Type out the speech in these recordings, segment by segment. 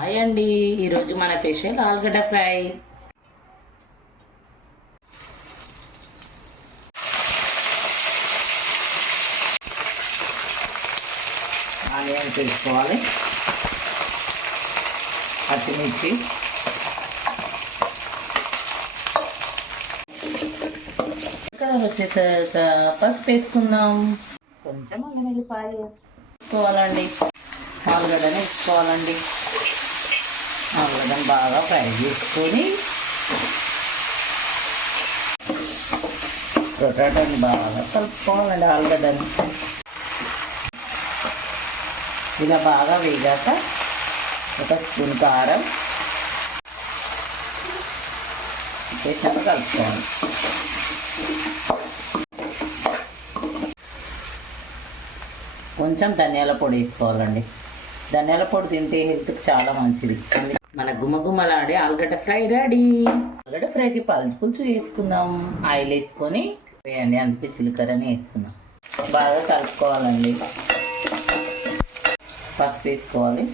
Hi అండి, ఈరోజు మన స్పెషల్ ఆలుగడ్డ ఫ్రై. ఆనియన్స్ వేసుకోవాలి, పచ్చిమిర్చి, వచ్చేసాక పసుపు వేసుకుందాం. కొంచెం అల్లం వెల్లిపాయ వేసుకోవాలండి. ఆలుగడ్డని వేసుకోవాలండి. ఆలుగడ్డని బాగా ఫ్రై చేసుకొని పొటాటోని బాగా కలుపుకోవాలండి. ఆలుగడ్డని ఇలా బాగా వేగాక ఒక స్పూన్ కారం వేసాక కలుపుకోవాలి. కొంచెం ధనియాల పొడి వేసుకోవాలండి. ధనియాల పొడి తింటే హెల్త్కి చాలా మంచిది. మన గుమగుమలాడే ఆలుగడ్డ ఫ్రై రెడీ. ఆలుగడ్డ ఫ్రైకి పులుసు వేసుకుందాం. ఆయిల్ వేసుకొని వేయండి, అందుకే చిలకరని వేస్తున్నాం. బాగా కలుపుకోవాలండి. పసుపు వేసుకోవాలి.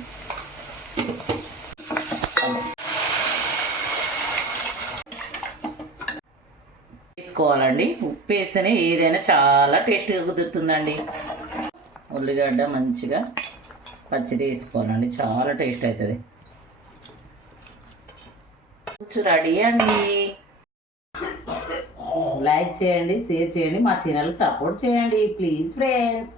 వేసుకోవాలండి. ఉప్పు వేస్తేనే ఏదైనా చాలా టేస్ట్గా కుదురుతుందండి. ఉల్లిగడ్డ మంచిగా పచ్చిది వేసుకోవాలండి, చాలా టేస్ట్ అవుతుంది. రెడీ అండి. లైక్ చేయండి, షేర్ చేయండి, మా ఛానల్ సపోర్ట్ చేయండి ప్లీజ్ ఫ్రెండ్స్.